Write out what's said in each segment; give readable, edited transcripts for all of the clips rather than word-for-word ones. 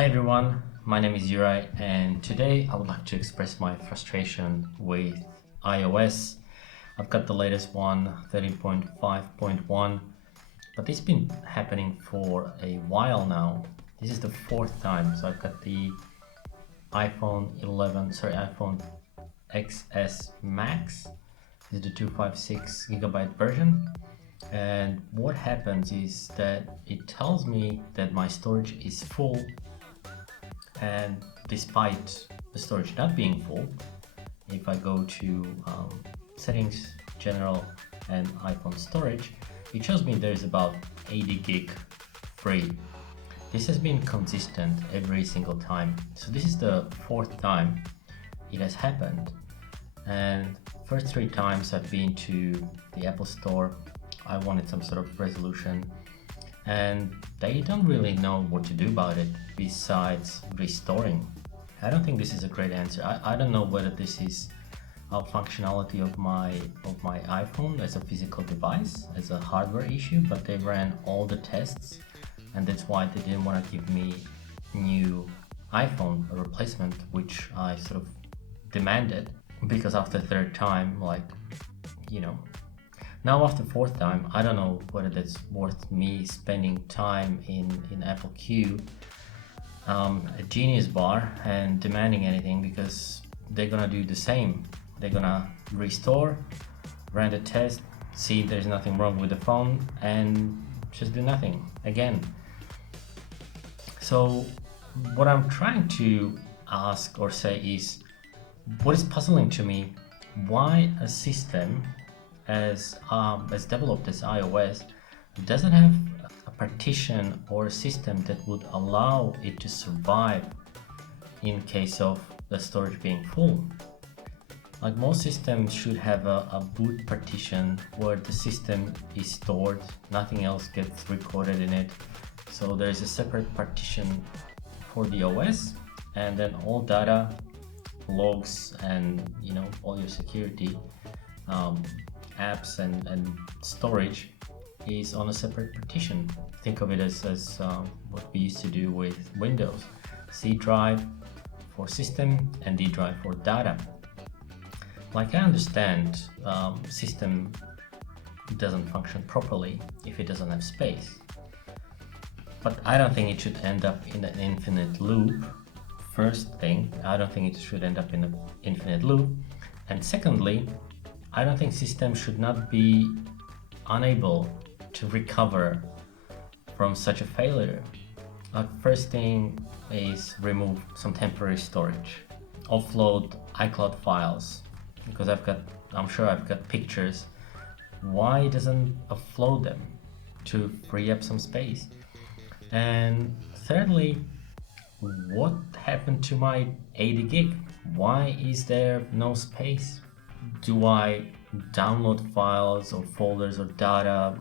Hi everyone, my name is Yurai, and today I would like to express my frustration with iOS. I've got the latest one, 13.5.1, but this has been happening for a while now. This is the fourth time, so I've got the iPhone XS Max. This is the 256 gigabyte version. And what happens is that it tells me that my storage is full, and despite the storage not being full, if I go to settings, general, and iPhone storage, it shows me there's about 80 gig free. This has been consistent every single time. So this is the fourth time it has happened. And first three times I've been to the Apple Store, I wanted some sort of resolution, and they don't really know what to do about it besides restoring. I don't think this is a great answer. I don't know whether this is a functionality of my iPhone as a physical device, as a hardware issue, but they ran all the tests, and that's why they didn't want to give me new iPhone, a replacement, which I sort of demanded, because after the third time, now after fourth time, I don't know whether that's worth me spending time in Apple Queue, a Genius Bar, and demanding anything, because they're gonna do the same. They're gonna restore, run the test, see if there's nothing wrong with the phone, and just do nothing again. So what I'm trying to ask or say is, what is puzzling to me, why a system as developed as iOS doesn't have a partition or a system that would allow it to survive in case of the storage being full. Like most systems should have a boot partition where the system is stored, nothing else gets recorded in it. So there's a separate partition for the OS, and then all data, logs, and all your security apps and storage is on a separate partition. Think of it as what we used to do with Windows: C drive for system and D drive for data. Like, I understand system doesn't function properly if it doesn't have space, but I don't think it should end up in an infinite loop. First thing, I don't think it should end up in an infinite loop, and secondly, I don't think systems should not be unable to recover from such a failure. Like, first thing is remove some temporary storage, offload iCloud files, because I'm sure I've got pictures. Why doesn't offload them to free up some space? And thirdly, what happened to my 80 gig? Why is there no space? Do I download files or folders or data,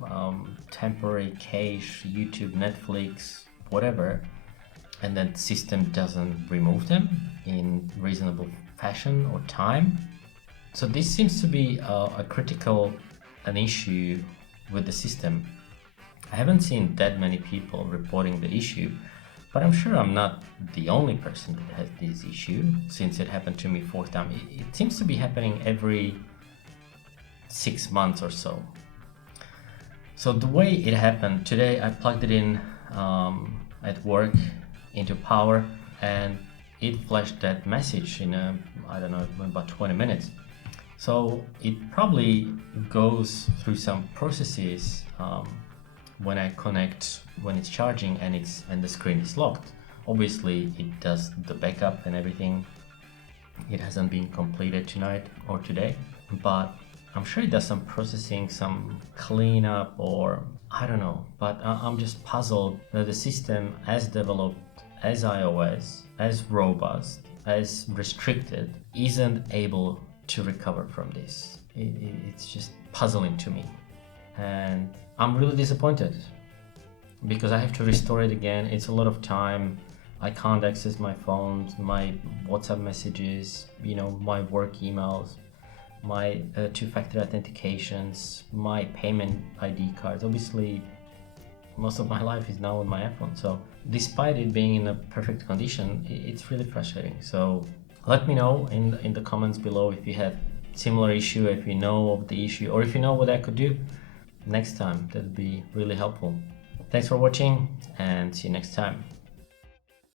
temporary cache, YouTube, Netflix, whatever, and then the system doesn't remove them in reasonable fashion or time? So this seems to be an issue with the system. I haven't seen that many people reporting the issue, but I'm sure I'm not the only person that has this issue, since it happened to me fourth time. It seems to be happening every 6 months or so. So the way it happened today, I plugged it in at work into power, and it flashed that message in about 20 minutes. So it probably goes through some processes when I connect, when it's charging and the screen is locked. Obviously it does the backup and everything. It hasn't been completed tonight or today, but I'm sure it does some processing, some cleanup, or I don't know. But I'm just puzzled that the system, as developed as iOS, as robust, as restricted, isn't able to recover from this. It's just puzzling to me, and I'm really disappointed because I have to restore it again. It's a lot of time. I can't access my phone, my WhatsApp messages, my work emails, my two-factor authentications, my payment ID cards. Obviously, most of my life is now on my iPhone. So despite it being in a perfect condition, it's really frustrating. So let me know in the comments below if you had similar issue, if you know of the issue, or if you know what I could do next time. That'd be really helpful. Thanks for watching and see you next time.